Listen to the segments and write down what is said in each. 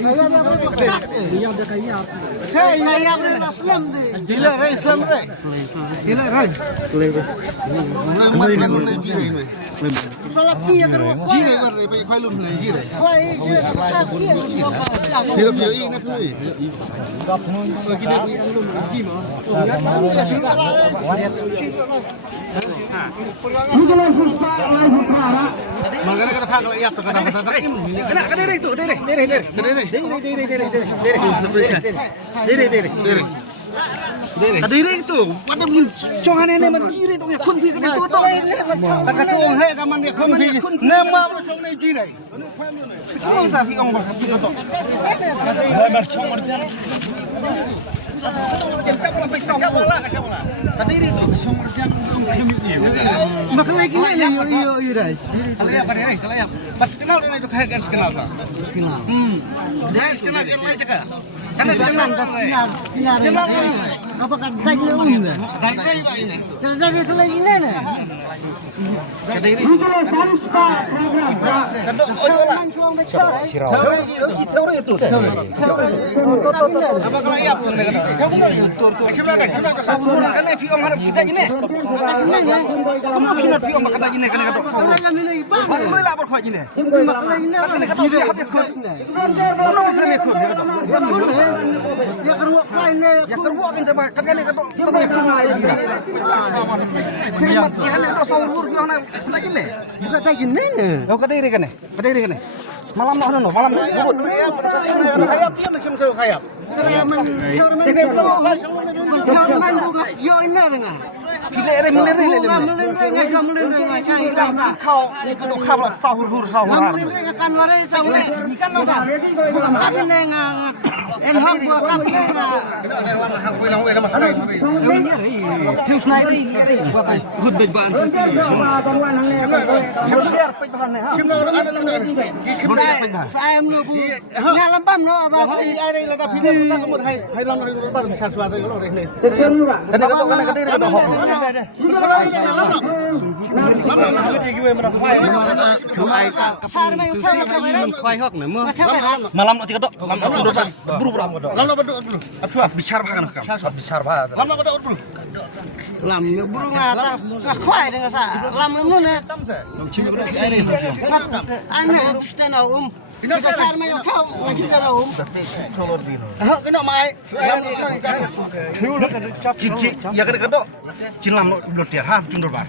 Yang ada kaya. Hey, yang ada Islam deh. Gila, Islam deh. Gila, Rai. Salah kia terus. Jire warไปค่อยลุ่มเลยjire. ค่อยjire tak kia. Hidup dia ini pun. Kita beri angin jim ah. Makanya kita pakai lihat sekarang kena dere itu dere. Kadiri itu, pada mungkin congan ini menciri tu ya kun pi kita tu tu. Kata tu orang hei kaman dia kun pi. Nama apa cong ni jiri. Kamu tak pi orang bakat tu. Bercong berjalan. Kadiri tu cong berjalan maka lagi ni yo irai. Kalaya apa ni? Kalaya. Pas kenal dengan itu kaya kan kenal sah. Kenal. Dia kenal yang lain cakap. Karena kenal apa kan daging ini? Daging ini. Jadi kalau ini na. Kadiri. Kadok ojola. Sirau itu. Apa kalau iya pun ni? Coba. Sabun kan ni pion harap kita ini. Kamu pion pion makan ini kan kadok. Aku boleh lapor kau ini. Kan kadok dia habis kau. Kamu boleh mekun kadok. Ya keruak kain ni. Ya keruak kan tapi kan ni kadok kita mekun lagi. Terima kasih kadok sahur pion nak kadok ini. Juga kadok ini. Kau kadiri kan ni? Kadiri kan ni? Malam nak no, malam burut. Khayap dia macam tu khayap. Ini belum yo ini dengan. Pilih meliri saya kau duduk kau sahur. Meliri kan warai tahu ni ikan apa? Tapi nengang hak buat kau nengang. Hak bilang we nama saya. Terus naik buat hud beban terus. Biar pejahan ni ha. Saya menunggu ngalam pam no apa? Ada lada pilih kita semua hai lam nak lepas macam suara kalau ini. Kena kadiri ada hok. Malam nak tiga dok, malam nak tiga dok, buru. Malam nak berdua dulu. Apa? Bicara bahkan. Bicara bahkan. Malam nak berdua dulu. Lam buru ngata, kuai dengan saya. Lam mana? Cuma berarti air itu. Anak stand Kita besar mayu kau, kita tahu. Kena mai. Cik, ya kena kedok. Cilam dot dia, ha, cundur bar.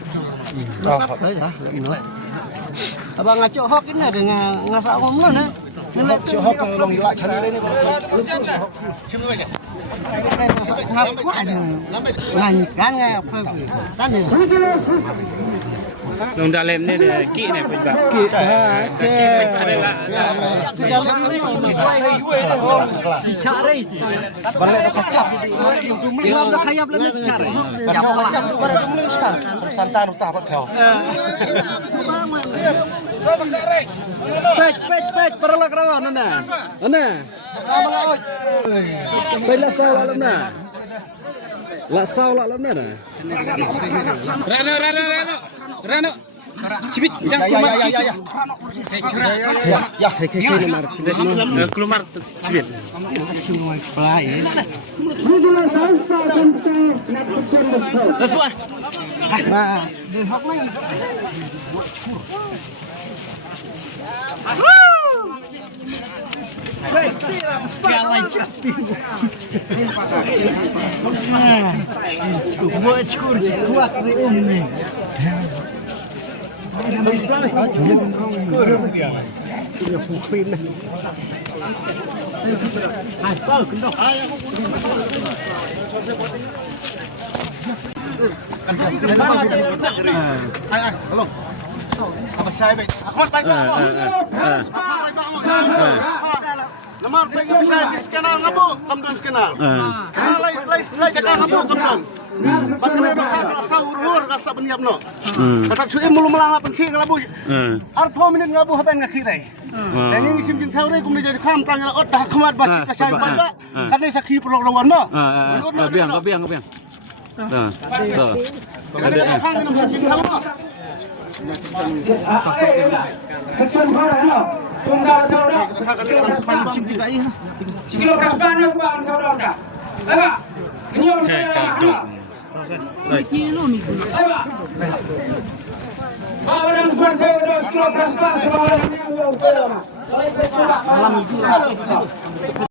Abang ngacok hok ini dengan ngasak umum ni. Ngacok hok long ilak cari ini. Cuma aja. Ngaku ada. Nganyikan apa? Tanya. Nung dalam ni ki ni pun Ki adalah cicare je. Balik kacap. Yang dah kaya belum cicare. Yang kacap tu baru mulai sekarang. Santan utah apa kau? Pet perlu kerawan mana? Bila sawal mana? La sawal mana? Rano. Cibit, jangan keluar. Ya. Keluar cibit. keluar cibit. Sesuai. Nah, buat kursi kuat di ni. Halo. Apa saya baik? Aku baik. Lemar pergi bisa di skenal ngabu, kamdan skenal. Skenal lain jaga ngabu kamdan. Bakal ada kalau sahur rasa beniap no. Kata cuy mulu melang apa kiri ngabu. Arpo minit ngabu haban ngakhirai. Dan ini sim jeng thaure kum jadi kham tang ot dah khamat baca kasai pada. Karena sakhi pelok lawan no. Biang. Nah, tuh. Ada Malam itu